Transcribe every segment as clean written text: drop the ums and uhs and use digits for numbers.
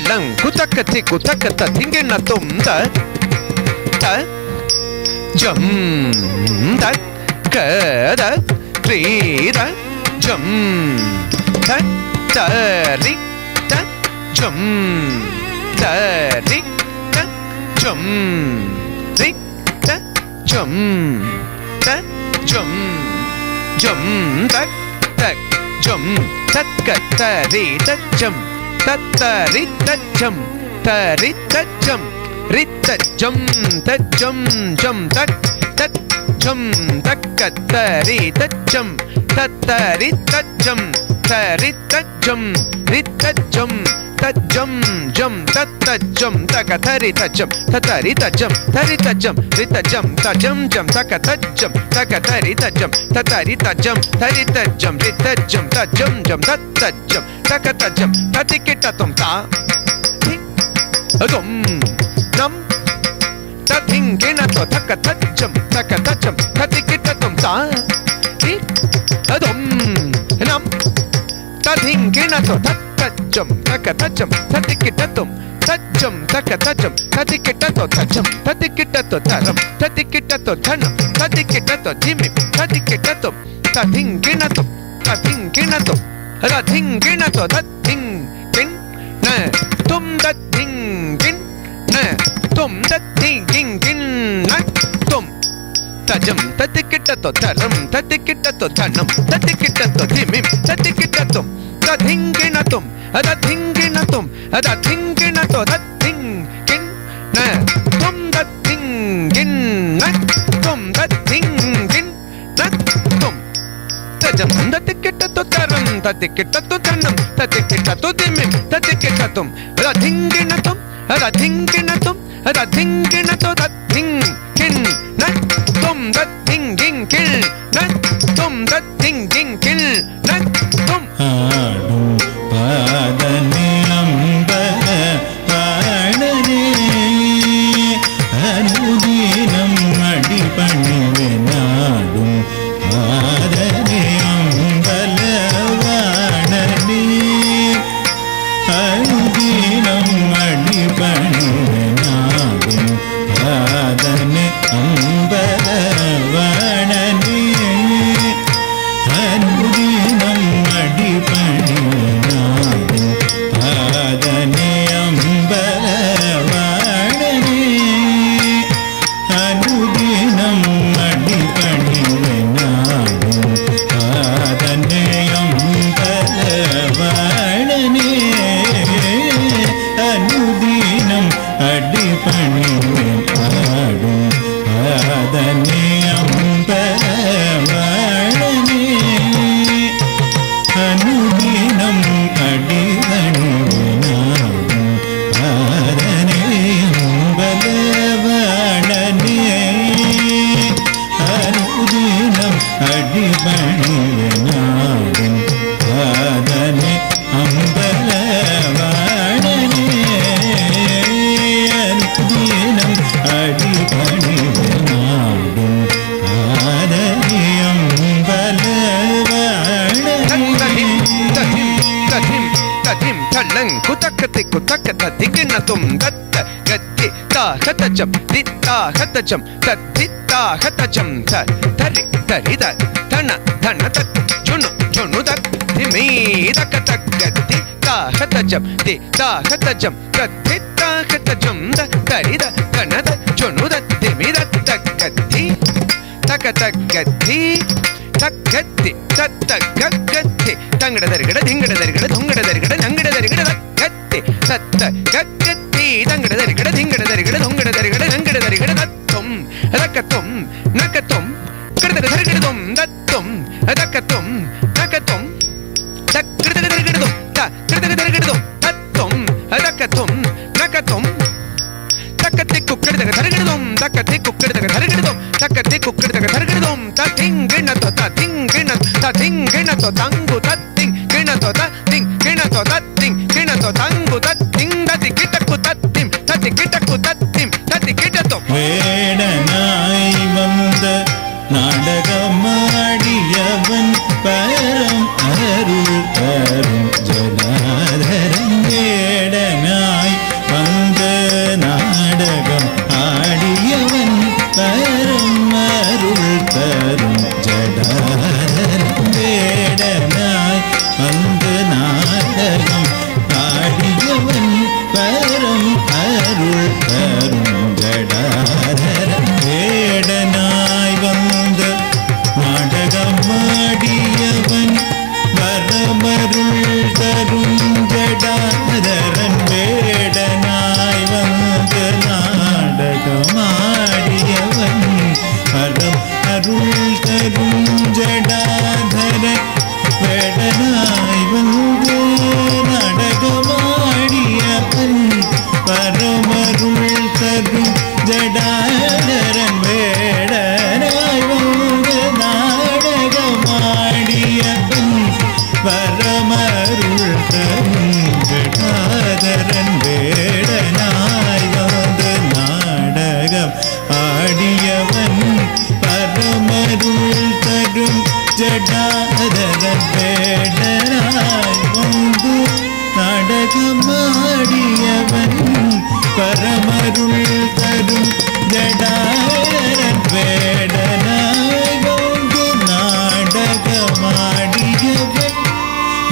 தள்ளங் குதக்கத்தி குதக்கத்த திங்கின தும் த த ஜம் த க த ரி த ஜம் த த ரி த ஜம் த ரி த ஜம் ரி த ஜம் த ஜம் ஜம் த த ஜம் தக்க தரி தச்சம் தத்தரி தச்சம் தரி தச்சம் ரித்தச்சம் தச்சம் ஜம் தக் தச்சம் தக்க தரி தச்சம் தத்தரி தச்சம் தரி தச்சம் ரித்தச்சம் தச்சம் ஜம் தத்தச்சம் தக்க தரி தச்சம் தத்தரி தச்சம் தரி தச்சம் ரித்தச்சம் தச்சம் ஜம் தக்க தச்சம் தக்க தரி தச்சம் தத்தரி தச்சம் தரி தச்சம் ரித்தச்சம் தச்சம் ஜம் தத்தச்சம் தக்க தச்சம் தத்திக்கிட்டத்தும் தா தும் நம் தத்திங்கிணத்தோ தக்க தச்சம் தக்க தச்சம் தத்திக்கிட்டத்தும் தா தும் நம் தத்திங்கிணத்தோ தச்சம் தக்க தச்சம் தத்திக்கிட்டத்தும் தச்சம் தக்க தச்சம் தத்திக்கிட்டத்தோ தச்சம் தத்திக்கிட்டத்தோ தரம் தத்திக்கிட்டத்தோ தனம் தத்திக்கிட்டத்தோ திமி தத்திக்கிட்டத்தும் தத்திங்கிணத்தும் தத்திங்கிணத்தும் ரதிங்கிணத்தோ தத்திங்கின் ந தும் தத்திங்கின் ந தும் தத்திங்கின் ந தும் தஜம் தத்திக்கிட்டத்தோ தரம் தத்திக்கிட்டத்தோ தனம் தத்திக்கிட்டத்தோ திமிம் தத்திக்கிட்டத்தும் தத்திங்கிணத்தும் அதத்திங்கிணத்தும் அதத்திங்கிணத்தோ தத்திங்கின் ந தும் தத்திங்கின் ந தும் தத்திங்கின் ந தும் தஜம் தத்திக்கிட்டத்தோ தரம் தத்திக்கிட்டத்தோ தனம் தத்திக்கிட்டத்தோ திமிம் தத்திக்கிட்டத்தும் அதத்திங்கிணத்தும் அதத்திங்கிணத்தும் அதத்திங்கிணத்தோ தத்திங்கின் ந தும் தத்திங்கின் கில் ந தும் தத்திங்கின் கில் ந தும் பாதனே அம்பர பாடனே அனுதீனம் அடிபணிவே நாடும் பாதனே அம்பல வாடனே அனுதீனம் அடிபணிவே நாடும் பாதனே அம்பல வாடனே அனுதீனம் அடிபணிவே நாடும் பாதனே அம்பல வாடனே அனுதீனம் அடிபணிவே நாடும் பாதனே அம்பல வாடனே அனுதீனம் அடிபணிவே நாடும் பாதனே அம்பல வாடனே அனுதீனம் அடிபணிவே நாடும் பாதனே அம்பல வாடனே அனுதீனம் அடிபணிவே நாடும் பாதனே அம்பல வாடனே அனுதீனம் அடிபணிவே நாடும் பாதனே அம்பல வாடனே ததிம் தள்ளங் குதக்கத்தி குதக்கத்த திங்கிணத்தும் தத்த கத்தி தாகதச்சம் தித்தாகதச்சம் தத்தித்தாகதச்சம் தரி தரித தன தன தத் ஜுனு ஜுனு தத் திமீ தக்க தக்கத்தி தாகதச்சம் தித்தாகதச்சம் தத்தித்தாகதச்சம் தரித தன தத் ஜுனு தத் திமீ தத் தக்கத்தி தக்க தக்கத்தி தக்கத்தி தத்த கக்கத்தி தங்கட தரிகட திங்கட தரிகட தொங்கட தரிகட நங்கட தரிகட தக்கத்தி தத்த கக்கத்தி தங்கட தரிகட திங்கட தரிகட தொங்கட தரிகட நங்கட தரிகட தத்தும் ரக்கத்தும் நக்கத்தும் கிடத தரிகடதும் தத்தும் ரக்கத்தும் நக்கத்தும் தக்கிடத தரிகடதும் கிடத தரிகடதும் தத்தும் ரக்கத்தும் நக்கத்தும் தக்கத்தி குக்கிடத தரிகடதும் தக்கத்தி குக்கிடத தரிகடதும் தக்கத்தி குக்கிடத தரிகடதும் தத்திங்கிணத்தோ தத்திங்கிணத்தோ தங்கு தத்திங்கிணத்தோ தத்திங்கிணத்தோ தத்திங்கிணத்தோ தங்கு தத்திங் தத்திக்கிட்டக்கு தத்திம் தத்திக்கிட்டக்கு தத்திம் தத்திக்கிட்டத்தோ வேடனாய் வந்த நாடகமாடியவன் பரமருள் தரும் ஜடாதர வேடனாய் வந்து நாடகமாடியவன் பரமருள் தரும் ஜடாதரன் வேடனாய் வந்து நாடகமாடியவன் பரமருள் தரும் ஜடாதரன் வேடனாய் வந்து நாடகம் ஆடியவன் பரமருள் தரும் ஜடாதரன் வேடனாய் வந்து நாடகமாடியவன் பரமருள் தரும் ஜடாதரன் வேடனாய் வந்து நாடகமாடியவன்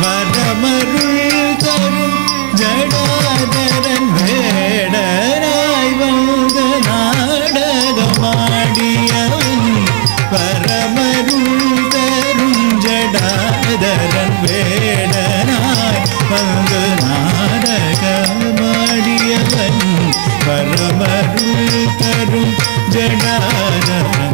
பரமருள் தரும் ஜடாதரன் வேடனாய் வந்து நாடகமாடியவன் பரமருள் தரும் ஜடாதரன் வேடனாய் வந்து நாடகமாடியவன் பரமருள் தரும் ஜடாதரன்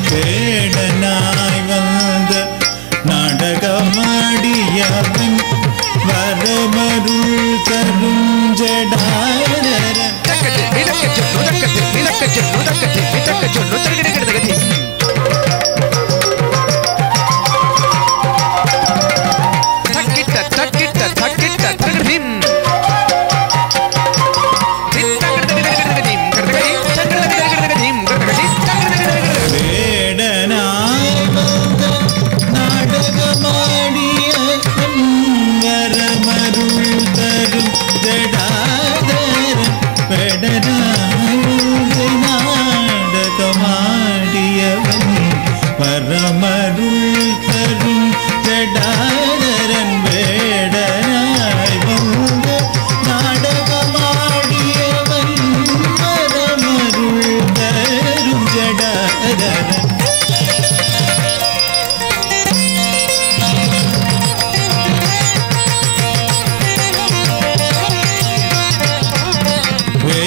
வேடனாய் வந்து நாடகமாடியவன் பரமருள் தரும் ஜடாதரன் பரமருள் தரும் ஜடாதரன் வேடனாய் வந்து நாடகமாடியவன் பரமருள் தரும் ஜடாதரன்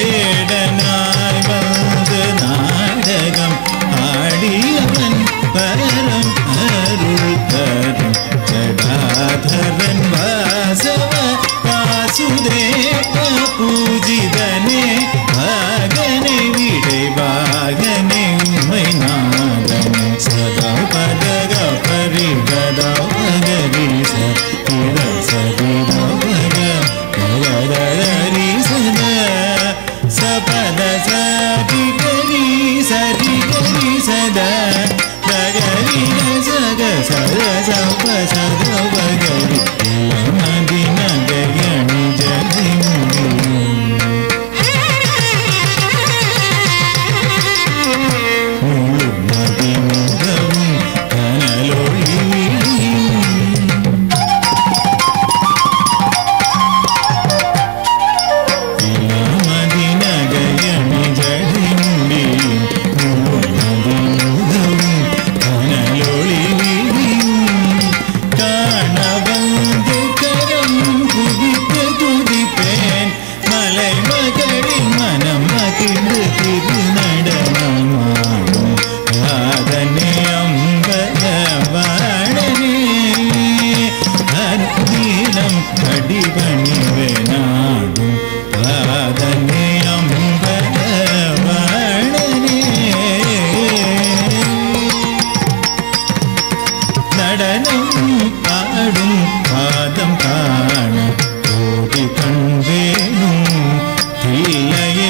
வேடனாய் வந்து நாடகம் ஆடியவன் பரம் அருள் தரும் ஜடாதரன் வாசவ வாசுதேவ பூஜிதனே வாகனை விடை வாகனை உமை நாதனே சதா பதக பரி கதா பகரி சதிர சதிர பக பகரி சத சபத சதி கரி சதி கரி சதா ಗರಿ ಸಗ ಸದ ಸೌಪ ಸದ ಗರಿ ಮದಿನ ಗಯಣಿ ಜದಿ ಮದಿ ಮುಗವು ಕನಲೊಳಿ ಮದಿನ ಗಯಣಿ ಜದಿ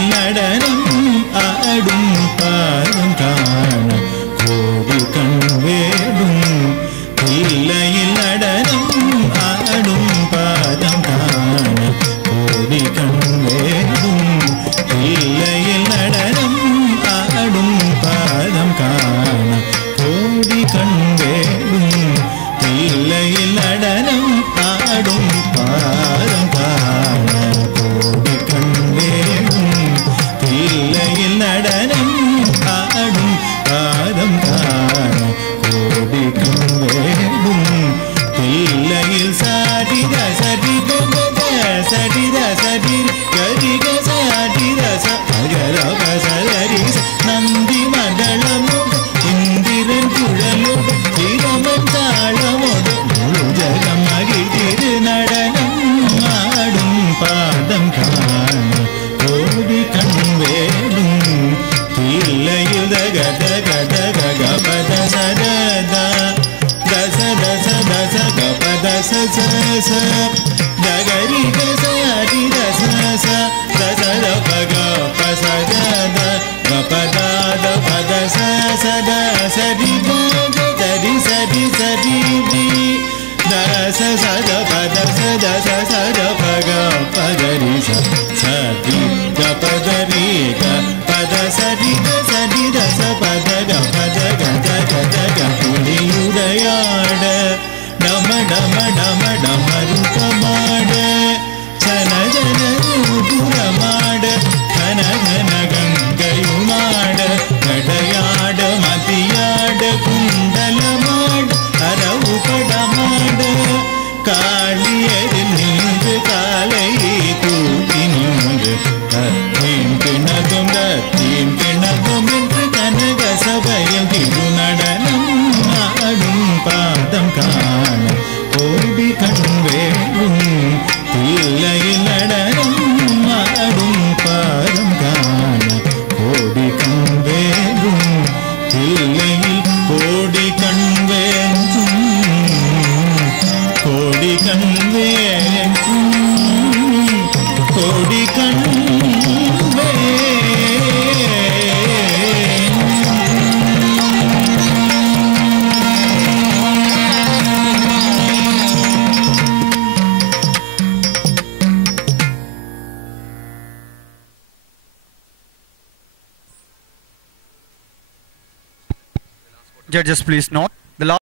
நடனம் நடனம் ஆடும் பாதம் காண கோடி கண் வேண்டும் தில்லையில் சாடித சரித சரித சரி கரிக சாடித சகரவ சரி நந்தி மகளமுடு இந்திரன் குழலுடு திரமன் தாளமுடு முழு ஜகம் மகிழ்ந்திரு நடனம் ஆடும் பாதம் காண கோடி கண் வேடும் தில்லையில் தக தக தக கபத சதத தச தச தச கபத ச ச தகரி தசரி தச ச தச தப கப சதத கபத தபத ச சத சரி பத சரி சரி சரி தி தச சத பத சத சத பக பகரி சரி கபத ரே பத சரி சரி தச பத கபத கத கத கபுலியுடையாட டம டம டம டம ரூபமாட சன ஜன ரூபுரமாட கன கன கங்கையுமாட கடையாட மதியாட குண்டலமாட அரவு படமாட காளியரில் நின்று காலை தூக்கி நின்று தத்தீம் கிணதும் என்று கனக சபையில் திரு நடனம் ஆடும் பாதம் காண கோடி கண் வேடும் தில்லையில் நடனம் ஆடும் பாதம் காண கோடி கண் வேடும் தில்லையில் கோடி கண் வேண்டும் கோடி கண் வேண்டும் கோடி கண் Judges, please note the last